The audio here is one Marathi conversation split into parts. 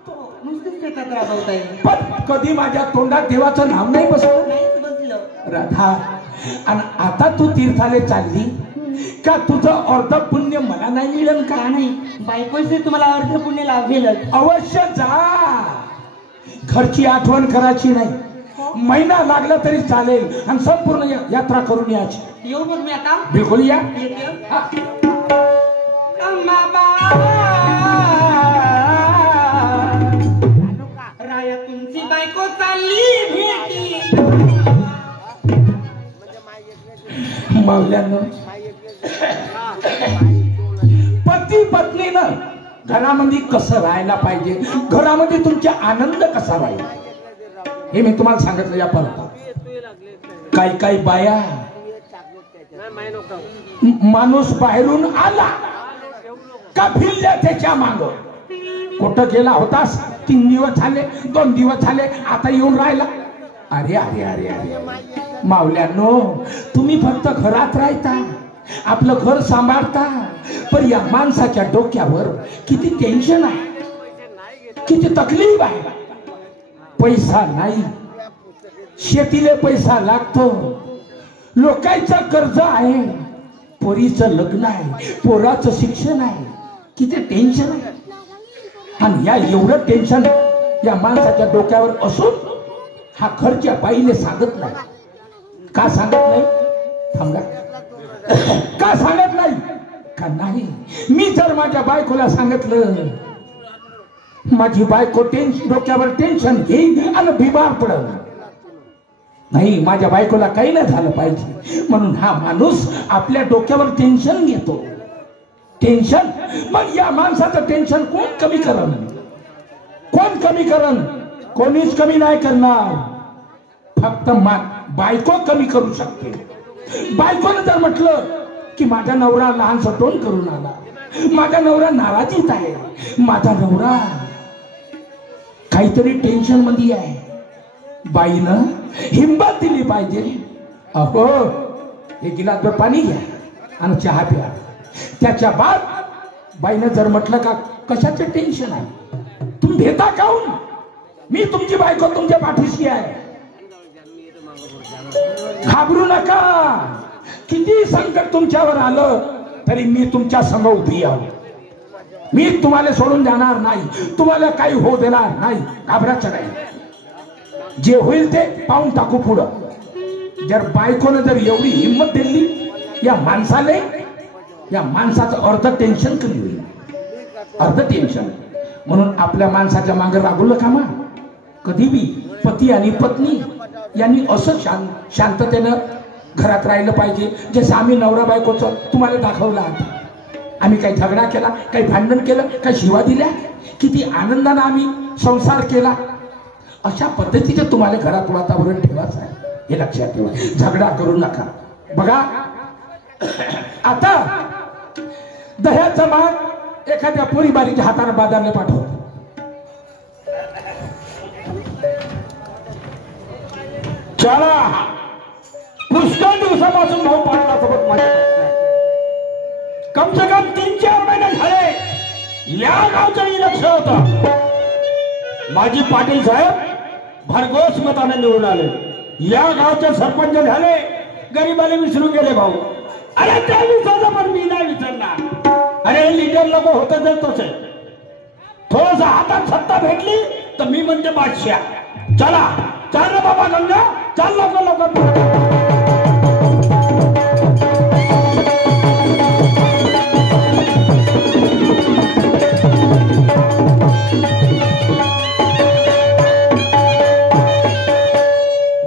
राबतो, नुसतेच शेतात राबवताय. पण कधी माझ्या तोंडात देवाचं नाव नाही बसलं. नाहीच बसलं. राधा, आणि आता तू तीर्थाले चालली का? तुझं अर्ध पुण्य मला नाही मिळेल का? नाही, बायकोचे तुम्हाला अर्ध पुण्य लाभेलच. अवश्य जा. घरची आठवण करायची नाही. महिना लागला तरी चालेल आणि संपूर्ण यात्रा करून यायची. येऊ मग मी आता. बिलकुल या. येते. राया तुमची बायको चालली भेटी. मावल्यानं पती पत्नीनं घरामध्ये कसं राहायला पाहिजे, घरामध्ये तुमचा आनंद कसा राहील हे मी तुम्हाला सांगितलं. या परत काही बाया, माणूस बाहेरून आला का फिरल्या त्याच्या माग. कुठं गेला होतास? 3 दिवस झाले, 2 दिवस झाले, आता येऊन राहिला. अरे अरे अरे अरे मावल्यानो, तुम्ही फक्त घरात राहता, आपलं घर सांभाळता, पण या माणसाच्या डोक्यावर किती टेन्शन आहे, किती तकलीफ आहे. पैसा नाही, शेतीले पैसा लागतो, लोकांचं कर्ज आहे, पोरीचं लग्न आहे, पोराचं शिक्षण आहे, किती टेन्शन आहे. आणि या एवढं टेन्शन या माणसाच्या डोक्यावर असून हा घरच्या बाईले सांगत नाही. का सांगत नाही? थांबा. का सांगत नाही? का नाही, मी जर माझ्या बायकोला सांगितलं, माझी बायको डोक्यावर टेन्शन घेईल आणि बिमार पडल. नाही, माझ्या बायकोला काही नाही झालं पाहिजे म्हणून हा माणूस आपल्या डोक्यावर टेन्शन घेतो. टेन्शन, मग या माणसाचं टेन्शन कोण कमी करन? कोण कमी करन? कोणीच कमी नाही करणार. फक्त बायको कमी करू शकते. बायकोनं जर म्हटलं की माझा नवरा लहानसा टोन करून आला, माझा नवरा नाराजीत आहे, माझा नवरा काहीतरी टेन्शन मध्ये आहे, बाईनं हिंमत दिली पाहिजे. अहो, एक गिलासभर पाणी घ्या आणि चहा प्या. त्याच्या बाद बाईनं जर म्हटलं का कशाचं टेन्शन आहे, तुम्ही भेटा काऊन, मी तुमची बायको तुमच्या पाठीशी आहे, घाबरू नका. किती संकट तुमच्यावर आलं तरी मी तुमच्या संग उभी आहे. मी तुम्हाला सोडून जाणार नाही, तुम्हाला काही होऊ देणार नाही, घाबरायचं नाही. जे होईल ते पाहून टाकू पुढं. जर बायकोनं जर एवढी हिंमत दिली या माणसाले, या माणसाचं अर्ध टेन्शन कमी होईल, अर्ध टेन्शन. म्हणून आपल्या माणसाच्या मागे रागवलं कामा. कधी बी पती आणि पत्नी यांनी असं शांततेनं घरात राहिलं पाहिजे. जसं आम्ही नवरा बायकोचं तुम्हाला दाखवलं आता. आम्ही काही झगडा केला, काही भांडण केलं, काही शिवा दिल्या, किती आनंदानं आम्ही संसार केला. अशा पद्धतीचे तुम्हाला घरात वातावरण ठेवायचं आहे, हे लक्षात ठेवा. झगडा करू नका. बघा, आता दह्याचा माग एखाद्या पोरी बारीच्या हाताने बाजारला पाठवतो. चला, पुष्कळ दिवसापासून भाऊ पाटलासोबत माझ्या कम से कम 3-4 महिने झाले या गावचं लक्ष होतं. माझी पाटील साहेब भरघोस मताने निवडून आले, या गावचे सरपंच झाले, गरीबाला विसरून गेले भाऊ. अरे त्या विसरलं पण मी नाही विसरणार. अरे लीडर लोक होत तसे, थोडस हातात सत्ता भेटली तर मी म्हणते बादशाह. चला चाल रे बाबा गंगा, चाल लवकर लवकर.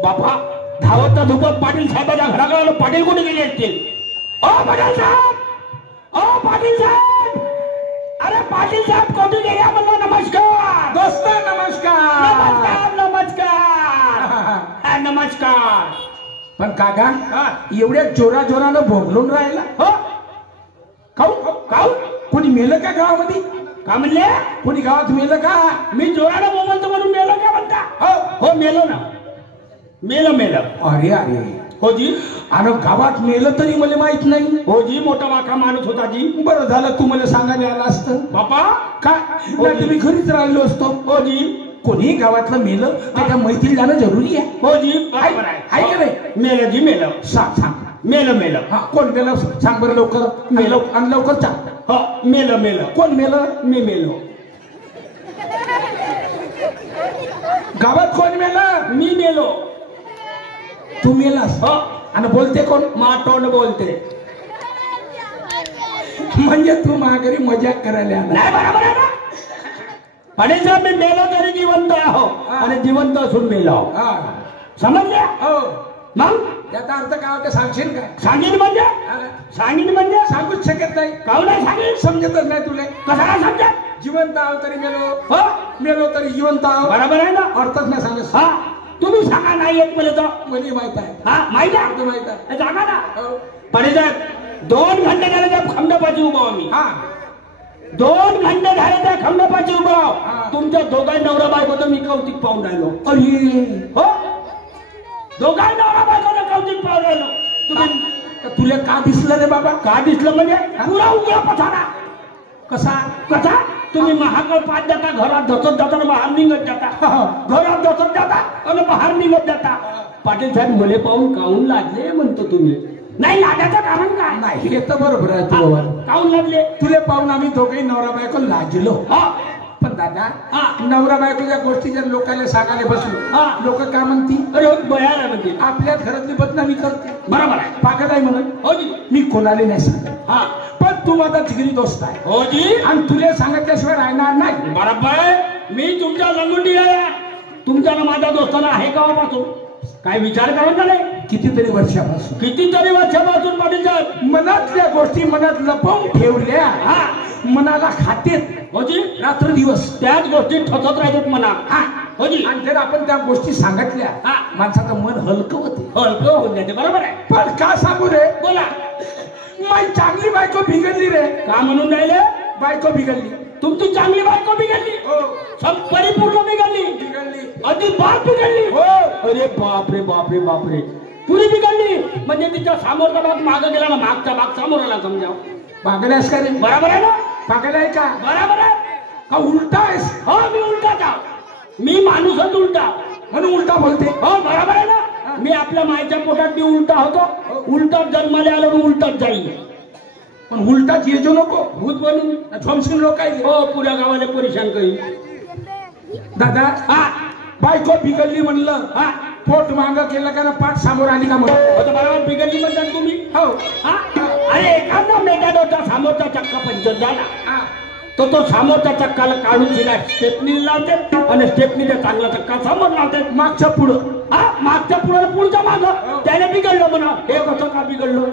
बापा धावत धुपत पाटील साहेबांच्या घराकडे पाटील कुठे गेले असतील? ओ पाटील साहेब, ओ पाटील साहेब, अरे पाटील साहेब कुठे गेले? म्हणलं नमस्कार दोस्त, नमस्कार नमस्कार नमस्कार नमस्कार. पण काका एवढ्या जोरानं भोगलून राहिला हो? काऊ कोणी मेलं का गावामध्ये? का म्हणले? कोणी गावात मेलं का? मी जोरानं बोलतो म्हणून मेलं का म्हणता? हो मेलो ना, मेलं. अरे अरे हो जी, आणि गावात मेलं तरी मला माहित नाही. हो जी, मोठा वाका माणूस होता जी. बरं झालं तू मला सांगायला आला असतं. बापा का नाही तुम्ही घरीच राहिलो असतो. हो जी. कोणी गावातलं मेलं त्याच्या मैत्री जाणं जरुरी आहे. हो जी बरोबर आहे. आहे का नाही? मेलं जी मेलं. सांग मेलं मेलं. हा कोण मेलं सांग बरं लवकर. मेलं आणि लवकर सांग. हो मेलं मेलं. कोण मेलं? मी मेलो. गावात कोण मेलं? मी मेलो. तू मेलास. हो. आणि बोलते कोण? मा तोंड बोलते. म्हणजे तू माघारी मजाक करायला आला. नाही बरोबर आहे ना. आणि जर मी मेलो तरी जिवंत आहो आणि जिवंत असून मेलो. हा. समजले? हो. मग याचा अर्थ काय होता सांगशील काय? सांगीन म्हणजे सांगीन म्हणजे सांगूच शकत नाही. काहून नाही सांगीन? समजतच नाही तुला. कसा नाही समजत? जिवंत आहो तरी मेलो. हो मेलो तरी जिवंत आहो. बरोबर आहे ना. अर्थच नाही सांगत. हा तुम्ही सांगा नाही येत मला तर. मला माहित आहे. हा माहिती अर्थ आहे. माहित आहे. सांगा ना. हो. परिचय 2 घंटे झाले त्या खंडोबाची उभा आम्ही. हा 2 घंटे झाले त्या खंडोबाची उभा. हा. तुमच्या दोघांनी नवरा बायकोचं मी कौतिक पाहून राहिलो. अरे हो दोघांनी नवरा बायकोचं कौतिक पाहून राहिलो. तुम्ही तुला का दिसलं रे बाबा? का दिसलं म्हणजे पुरा उघडा पसारा. कसा? कसा? तुम्ही महाकाळ पाच जाता घरात धसत जाता आणि बाहेर निघत जाता. घरात धसत जाता आणि बाहेर निघत जाता. पाटील साहेब मले पाहून काहून लागले म्हणतो तुम्ही. नाही लागायचं कारण काय? नाही हे तर बरोबर आहे तू बाबा. काहून लागले? तुले पाहून आम्ही दोघेही नवरा बायको लाजलो. हा पण दादा हा. नवरा बायकोच्या गोष्टी जर लोकांना सांगायला बसलो हा. लोक काय म्हणतील? अरे बयार आहे म्हणजे आपल्या घरातली बदनामी करते. बरोबर आहे. पागल आहे म्हणून हो जी. मी कोणाला नाही सांगत. हा पण तू माझा जिगरी दोस्त आहे हो जी. आणि तुला सांगितल्याशिवाय राहणार नाही. बरोबर आहे. मी तुमच्या लंगोटी आहे. तुमच्या ना माझ्या दोस्ताना आहे गावापासून काय विचार करा नाही. कितीतरी वर्षापासून कितीतरी वर्षापासून पाटील साहेब मनातल्या गोष्टी मनात लपवून ठेवल्या. हा मनाला खातेत हो जी. रात्र दिवस त्याच गोष्टी ठसत राहतात म्हणा. हा हो जी. आणि जर आपण त्या गोष्टी सांगितल्या हा. माणसाचं मन हलकं होते. हलकं होऊन जाते. बरोबर आहे. पण का सांगू रे? बोला. माझी चांगली बायको बिघडली रे. का म्हणून राहिले? बायको बिघडली. तुमची चांगली बायको बिघडली. हो सब परिपूर्ण बिघडली. बिघडली. अजिबात बिघडली. हो. अरे बापरे बापरे बापरे. पुरी बिघडली म्हणजे तिच्या समोरचा भाग मागं गेला ना मागचा भाग समोर आला समजा. पागल आहेस का रे? बरोबर आहे ना. पागल आहे का? बरोबर आहे. का उलटा आहेस? हो मी उलटा जाऊ. मी माणूसच उलटा म्हणून उलटा बोलते. हो बरोबर आहे ना. मी आपल्या मायच्या पोटात बी उलटा होतो. उलटाच जन्माला आलो उलटाच जाईल. पण उलटाच येजो नको भूत बनून थोमसिंग लोक आहे. हो पुऱ्या गावाला परेशान करी. दादा हा बायको बिघडली म्हणलं हा पोट माग केलं का ना पाठ समोर आली का म्हणलं. होतं बरोबर. बिघडली म्हणतात तुम्ही. हो हा अरे एखादा मेटाडोचा समोरचा चक्का पंचर झाला हा. तो समोरच्या चक्काला काढून दिला स्टेपनी लावते आणि स्टेपनीचा चांगला चक्का समोर लावते. मागच्या पुढं. हा मागच्या पुढे पुढच्या माग त्याने बिघडलं म्हणा. हे कसं का बिघडलं?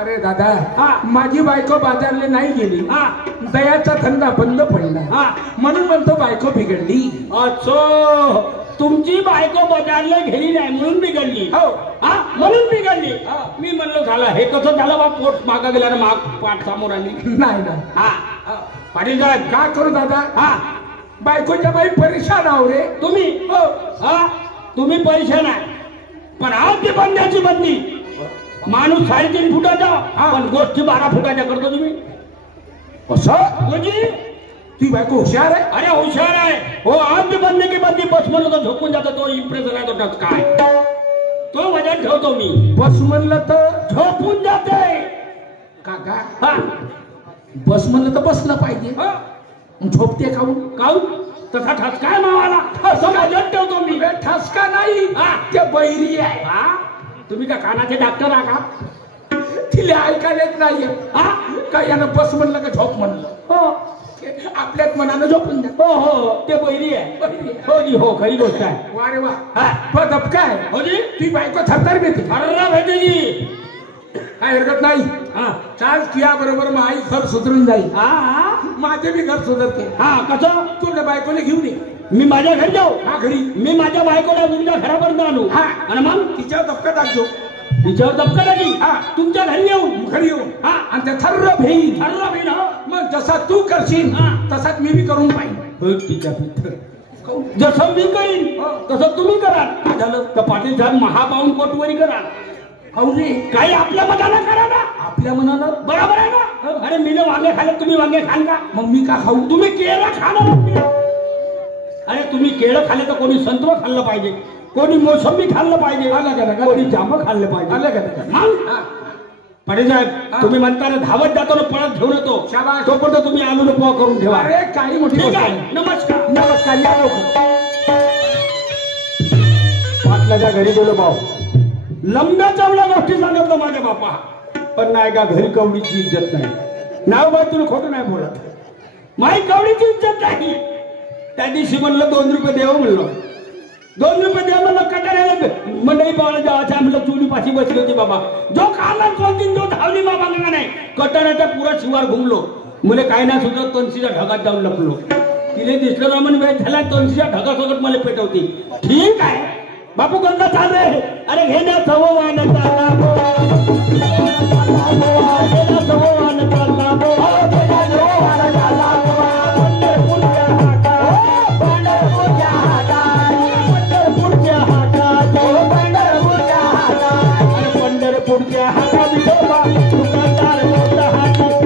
अरे दादा हा. माझी बायको बाजारला नाही गेली. हा दयाचा धंदा बंद पडला. हा म्हणून म्हणतो बायको बिघडली. अच्छा तुमची बायको बाजारला गेली नाही म्हणून बिघडली. हो हा म्हणून बिघडली. हा. मी म्हणलो झालं हे कसं झालं बा. पोट मागा गेला ना माग पाठ समोर आली. नाही ना. हा पाटील साहेब काय करू दादा? हा बायकोच्या बाई परेशान आहो रे. तुम्ही हो हा तुम्ही परेशान आहे. पण आज ती बंद्याची बदली. माणूस 3.5 फुटाचा पण गोष्टी 12 फुटाच्या करतो तुम्ही. असं म्हणजे ती बायको हुशार आहे. अरे हुशार आहे. हो आज ती बंदी की बदली बस म्हणलं तर झोपून जातो. तो इम्प्रेशन आहे तो काय तो वजन ठेवतो मी. बस म्हणलं तर झोपून जाते. काका हा बस म्हणलं तर बसलं पाहिजे. हा. झोपते काऊन? काऊन तसा ठसकाय मावाला असं वजन ठेवतो मी. बे, ठसका नाही हा. ते बैरी आहे. हा तुम्ही का कानाचे डॉक्टर आहा का? तिला ऐकायला येत नाहीये. हा का यानं बस म्हणलं का झोप म्हणलं. हो आपल्याच मनानं झोपून द्या. हो हो ते बैरी आहे. हो जी हो खरी गोष्ट आहे. वा रे वा. हा पण काय हो जी ती बायको थरथर भेटते. अरे भेटेली. काय हरकत नाही. हा चाल किया बरोबर मग आई घर सुधरून जाईल. हा माझे बी घर सुधरते. हा कसं? तुला बायकोला घेऊन ये. मी माझ्या घरी जाऊ. हा घरी मी माझ्या बायकोला तुमच्या घरापर्यंत आणू. हा. आणि मग तिच्यावर धक्का टाकजो. तिच्यावर दबका टाकी. हा. तुमच्या घरी येऊ. घरी येऊ. हा आणि त्या थर्र भेईल. ठरला मी ना. मग जसा तू करशील हा. तसाच मी बी करून पाहिजे. तिच्या जसं मी करीन हो. तसं तुम्ही करा. झालं तर पाटील साहेब महापाऊन कोटवरी करा. खाऊ रे काही आपल्या मनानं करा ना. आपल्या मनानं बरोबर आहे ना. अरे मी वांगे खाल्ले तुम्ही वांगे खाल का? मग मी का खाऊ? तुम्ही केळं खाणार. अरे तुम्ही केळं खाल्ले तर कोणी संत्र खाल्लं पाहिजे, कोणी मोसंबी खाल्लं पाहिजे, कोणी जांब खाल्लं पाहिजे. मग पडे साहेब तुम्ही म्हणता ना धावत जातो ना पळत घेऊन येतो, तोपर्यंत तुम्ही आलू न पोहा करून ठेवा. अरे काही मोठी ठीक गोष्ट आहे. नाही. नमस्कार. नमस्कार या लवकर. पाटलाच्या घरी गेलो भाऊ. लंब्या चवल्या गोष्टी सांगितलं माझ्या बापा, पण नाही का घरी कवडीची इज्जत नाही. नाव बाय तुला खोटं नाही बोलत, माई कवडीची इज्जत नाही. त्या दिवशी म्हणलं 2 रुपये द्यावं म्हणलं, 2 रुपये द्या म्हणलं. कटाऱ्याला मंडळी पाहायला जायचं म्हणलं. चुली पाशी बसली होती बाबा. जो काला 2-3 जो धावली बाबा का नाही, कटाऱ्याच्या पुरा शिवार घुमलो. मुले काय नाही सुद्धा तोनशीच्या ढगात जाऊन लपलो. तिने दिसलं ना म्हणून वेळ झाला, तोनशीच्या ढगासोबत मला पेटवती. ठीक आहे बापू कोणता चाल रे? अरे घेण्या सववान चालला पंढरपूरच्या हाका विठोबा दुकानदार मोठा हाती.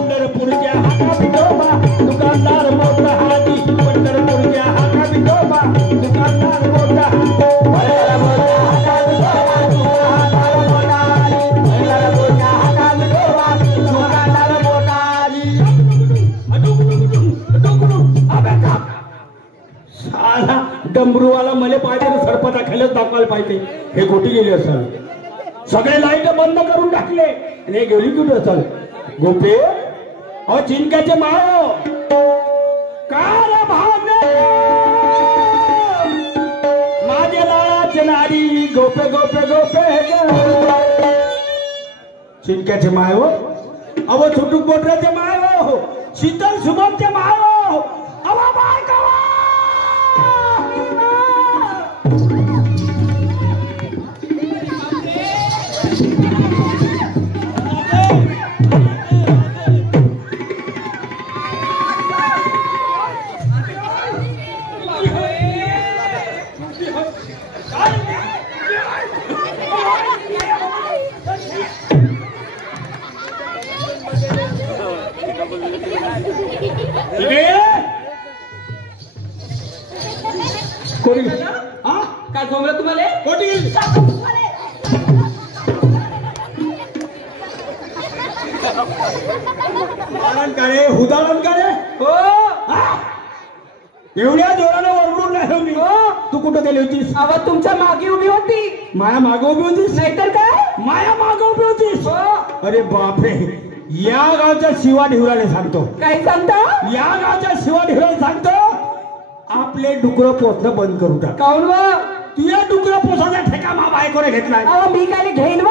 पंढरपूरच्या हाका विठोबा दुकानदार मोठा पंढरपूरच्या हाका विठोबा दुकानदार मोठा हाती. पंढरपूरच्या हाका विठोबा दुकानदार मोठा डमरूवाला मला पाहिजे ना सरपटा खेळत दाखवायला पाहिजे. हे गोटी गेली असल, सगळे लाईट बंद करून टाकले आणि गेली कुठे असल. गोपे अहो चिंक्याचे माळो कार भावने माझे लाळाचे नारी गोपे गोपे गोपे चिंक्याचे मायो अव छुटूक बोटराचे मायो शीतल सुमनचे मायो अवा बाय कवा कोणी काय झोमलं तुम्हाला? कोणी करे हुदाळण करे हो एवढ्या जोरानं वरडून नाही मी. तू कुठं गेली होतीस? अव तुमच्या मागे उभी होती. माया मागे उभी होतीस? नाहीतर काय माया मागे उभी होतीस? हो. अरे बापरे, या गावच्या शिवा ढिवराने सांगतो. काय सांगता? या गावच्या शिवा ढिवराने सांगतो आपले डुकरं पोचणं बंद करू टाक. काऊन व? तुझ्या डुकरं पोसाचा ठेका मा बायकोने घेतलाय. अव मी काय घेईन व?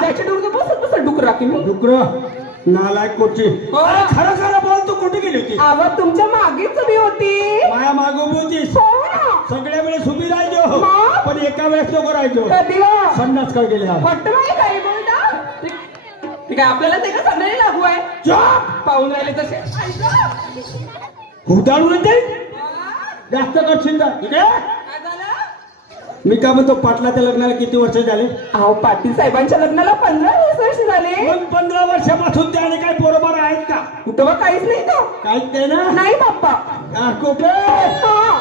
त्याच्या डुकर बसत बसत डुकर राखीन मी. डुकरं नालायक कोची. हो. अरे खरं खरं बोल, तू कुठे गेली होती? अव तुमच्या मागेच उभी होती. माया मागे उभी होतीस? हो ना. सगळ्या वेळेस उभी राहायचो मग? पण एका वेळेस नको राहायचो. कधी व? संडास काय गेले वाटतं मला काही बोलता ते काय आपल्याला ते का संध्याकाळी लागू आहे. पाहून राहिले तसे हुताळून येते जास्त करशील का? काय झालं? मी काय म्हणतो, पाटलाच्या लग्नाला किती वर्ष झाले? अहो पाटील साहेबांच्या लग्नाला 15-20 वर्ष झाले. मग 15 वर्षापासून त्याने काय बरोबर आहेत का? कुठं व काहीच नाही तो. काहीच नाही ना? नाही बाप्पा. कोपे हा.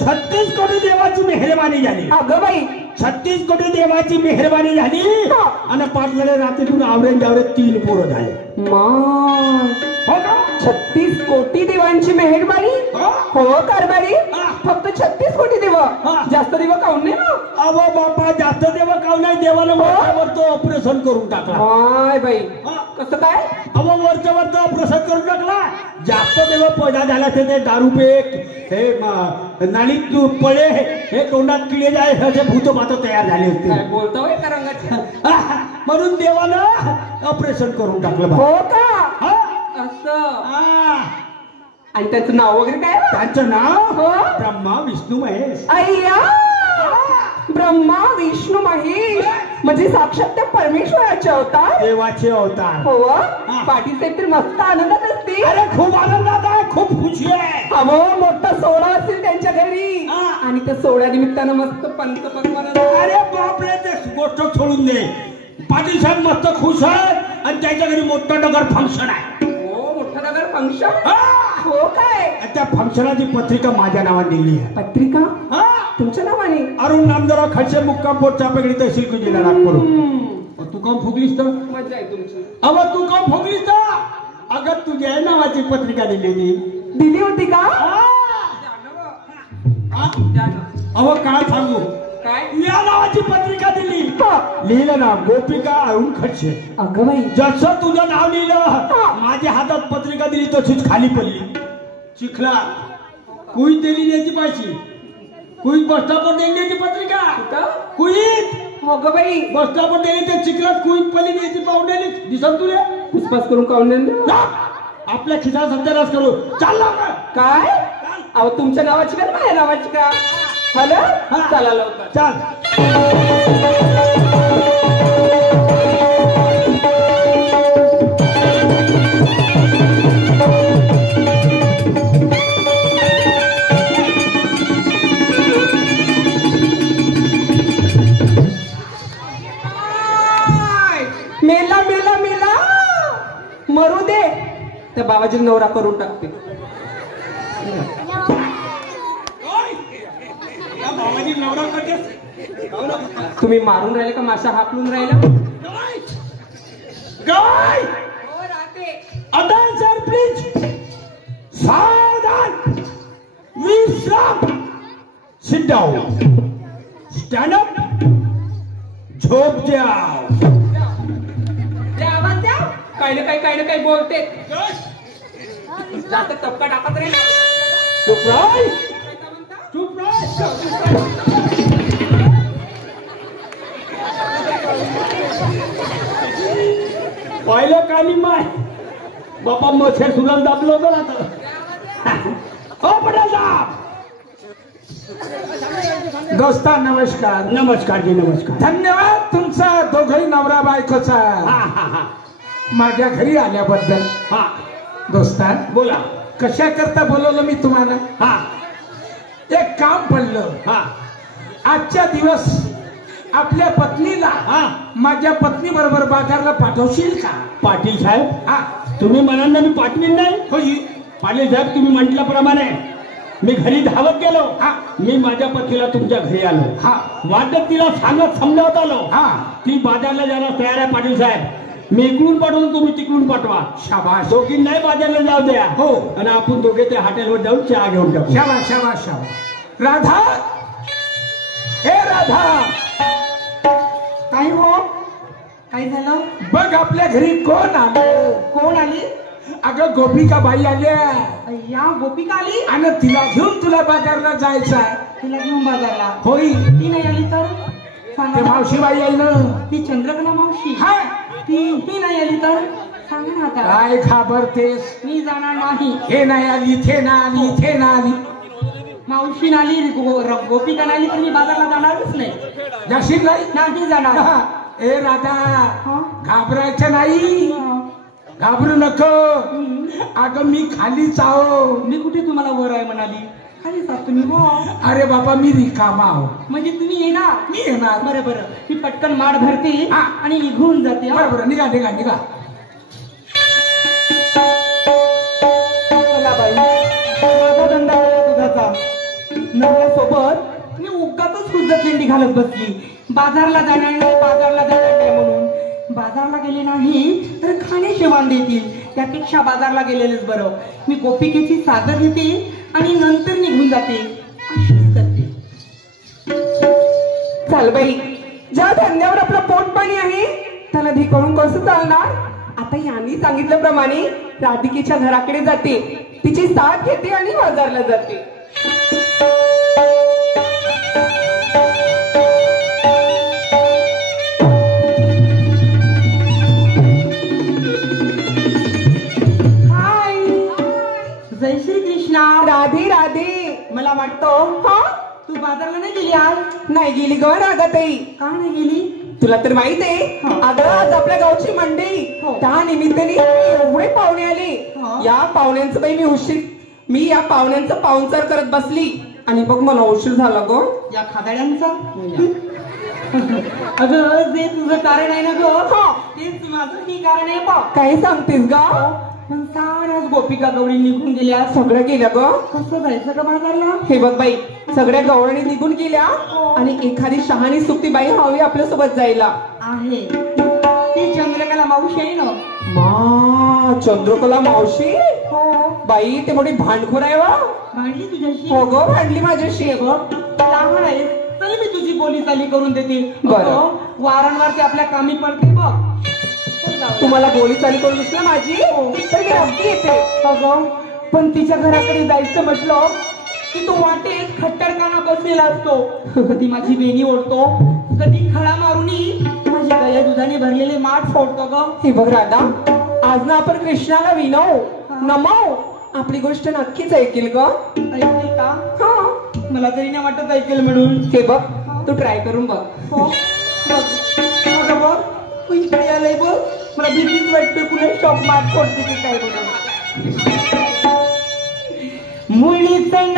36 कोटी देवाची मेहरबानी झाली. अगं बाई 36 कोटी देवाची मेहरबानी झाली हा. आणि पाटलाच्या रात्रीतून आवरेन आवरे 3 पोरं झाले. हो का? 36 कोटी देवांची मेहरबानी. हो? हो कारभारी. हा. फक्त 36 कोटी देव. हा. जास्त देव काऊन नाही ना? अहो बापा, जास्त देव काव नाही. देवानं वरच्यावर तो ऑपरेशन करून टाकला. माय बाई हा. कसं काय? अहो वरच्यावर तो ऑपरेशन करून टाकला. जास्त देव पैदा झाला ते दारू पेक, हे नाळीत पळे, हे तोंडात किडे जाय, असे भूतभात तयार झाले काय होते. बोलता होय का रंगाच्या? म्हणून देवानं ऑपरेशन करून टाकलं. हो का? हा? असं. हा. आणि त्याचं नाव वगैरे काय? त्यांचं नाव हो? ब्रह्मा विष्णू महेश. अय्या ब्रह्मा विष्णू महेश म्हणजे साक्षात त्या परमेश्वराचे अवतार. देवाचे अवतार. हो पाटील साहेब तर मस्त आनंदात असतील. अरे खूप आनंदात आहे, खूप खुशी आहे. अहो मोठा सोहळा असेल त्यांच्या घरी आणि त्या सोहळ्या निमित्तानं मस्त पंचपक्वान्न. अरे बापरे, ते गोष्ट सोडून दे. पाटील साहेब मस्त खुश आहेत आणि त्याच्या घरी मोठं नगर फंक्शन आहे. हो मोठा नगर फंक्शन. हो काय? त्या फंक्शनाची पत्रिका माझ्या नावाने दिली आहे. पत्रिका तुमच्या नावाने? अरुण नामदार खडसे मुक्काम पोस्ट चापेगडी तहसील को जिल्हा नागपूर. तू काम फुगलीस तर मजा आहे तुमची. अव तू काम फुगलीस तर अगं तुझ्या नावाची पत्रिका दिली होती. दिली होती का? अव काय सांगू, काय या नावाची पत्रिका दिली. लिहिलं ना गोपिका अरुण खडसे. अगं बाई जसं तुझं नाव लिहिलं माझ्या हातात पत्रिका दिली तशीच खाली पडली. चिखला कुईत दिली द्यायची पाहिजे. कुईत बस स्टॉपवर द्यायची पत्रिका. कुईत हो ग बाई बस स्टॉपवर दिली ते चिखलात कुईत पडली द्यायची पाहून दिली. दिसत तुला पुष्पास करून काढून आपल्या खिसा सत्यानाश करू. चालला काय? अहो तुमच्या नावाची का माझ्या नावाची का? हॅलो चला लवकर चाल. मेला मेला मेला मरू दे. त्या बाबाजी नवरा करून टाकते. तुम्ही मारून राहिले का माशा हाकलून राहिला? Guys attention please. सावधान. विश्राम. Sit down. Stand up. झोप द्या. आवाज द्या. काही ना काही बोलते. जास्त टपका टाकत राहील. चुप राय. चुप राय. पाहिलं का मी माय बापा मच्छर सुलाल दाबलो होतं ना. हो पटेल साहेब. दोस्ता नमस्कार. नमस्कार जी नमस्कार. धन्यवाद तुमचा दोघही नवरा बायकोचा माझ्या घरी आल्याबद्दल. हा दोस्ता बोला. कशा करता बोलवलं मी तुम्हाला? हा एक काम पडलं. हा आजच्या दिवस आपल्या पत्नीला माझ्या पत्नी बरोबर बाजारला पाठवशील का? पाटील साहेब हा तुम्ही म्हणाल ना मी पाठवीन नाही. होई. पाटील साहेब तुम्ही म्हटल्याप्रमाणे मी घरी धावत गेलो. मी माझ्या पत्नीला तुमच्या घरी आलो. हा वाटत तिला सांगत समजावत आलो. हा ती बाजारला जायला तयार आहे. पाटील साहेब मी इकडून पाठवतो तुम्ही तिकडून पाठवा. शाबाश. दोघी नाही बाजारला जाऊ द्या. हो आणि आपण दोघे त्या हॉटेलवर जाऊन चहा घेऊन टाकू. शाबाश शाबाश शाबाश. राधा हे राधा. काय हो काय झालं? बघ आपल्या घरी कोण आलं. कोण आली? अगं गोपिका बाई आल्या. या गोपिका आली आणि तिला घेऊन तुला बाजारला जायचं आहे. तिला घेऊन बाजारला? होई. ती नाही आली तर ते सांगा. मावशी बाई आहे ना. ती चंद्रकला मावशी. हा ती नाही आली तर सांगा ना आता. काय घाबरतेस? मी जाणार नाही. हे नाही आली थे ना आली थे ना आली. मावशी नाली गोपिका नाली तर मी बाजारला जाणारच नाही. जाशील नाही? नाही जाणार. ए राधा घाबरायचं नाही. घाबरू नको. अगं मी खालीच आहो. मी कुठे तुम्हाला वर आहे म्हणाली? खाली सात तुम्ही हो. अरे बाबा मी रिकामा आहो. म्हणजे तुम्ही येणार? मी येणार. बरं बरं मी पटकन माठ भरते आणि निघून जाते. बरोबर निघा निघा निघा. चला बाई माझा धंदा आहे दुधाचा. नवऱ्यासोबत मी उगाचच हुज्जतलेंडी घालत बसली. बाजारला जाणार नाही बाजारला जाणार नाही म्हणून. बाजारला गेले नाही तर खाणे शेवान देतील. त्यापेक्षा बाजारला गेलेलेच बरं. मी गोपिकेची सादर घेते आणि नंतर निघून जाते. अशीच करते. चाल बाई ज्या धंद्यावर आपलं पोट पाणी आहे त्याला धिकवून कसं चालणार? आता यांनी सांगितल्याप्रमाणे राधिकेच्या घराकडे जाते. तिची साथ घेते आणि बाजारला जाते. जय श्री कृष्णा. राधे राधे. मला वाटतं तू बाजारला नाही गेली आज? नाही गेली ग रागाताई. का नाही गेली? तुला तर माहित आहे अगं आज आपल्या गावची मंडई त्या निमित्ताने एवढे पाहुणे आले. या पाहुण्यांचं बाई मी या पाहुण्यांचं पाहुणचार करत बसली आणि बघ मला उशीर झाला ग. या खादाड्यांचा अगं जे तुझं कारण आहे ना ग तेच माझंही कारण आहे बघ. काय सांगतेस ग? पण साऱ्याच गोपिका गवळी निघून गेल्या. सगळ्या गेल्या ग. कसं जायचं का बाजारला? हे बघ बाई सगळ्या गवळणी निघून गेल्या आणि एखादी शहाणी सुक्ती बाई हवी आपल्यासोबत जायला. आहे ती चंद्रकला मावशी आहे ना. मा चंद्रकला मावशी? हो बाई ते मोठी भांडखोर आहे वा. भांडली तुझ्याशी? हो ग भांडली माझ्याशी. लहान आहे चल मी तुझी बोलीचाली करून देते. बरं. वारंवार ते आपल्या कामी पडते बघ. तुम्हाला बोली चाली करून दिसलं माझी तर मी नक्की येते. अगं पण तिच्या घराकडे जायचं म्हटलं की तो वाटेत खट्टरकाना बसलेला असतो. कधी माझी वेणी ओढतो कधी खडा मारूनी माझी गया दुधाने भरलेले माठ सोडतो ग. हे बघ राधा आज ना आपण कृष्णाला विनव नमव आपली गोष्ट नक्कीच ऐकेल ग. ऐकेल का? हा मला तरी नाही वाटत ऐकेल म्हणून. हे बघ तू ट्राय करून बघ. हो बघ बघ तू इकडे आलाय बघ मला भीतीच वाटते कुणा शॉक मार फोडते की काय बघ. मुळी संग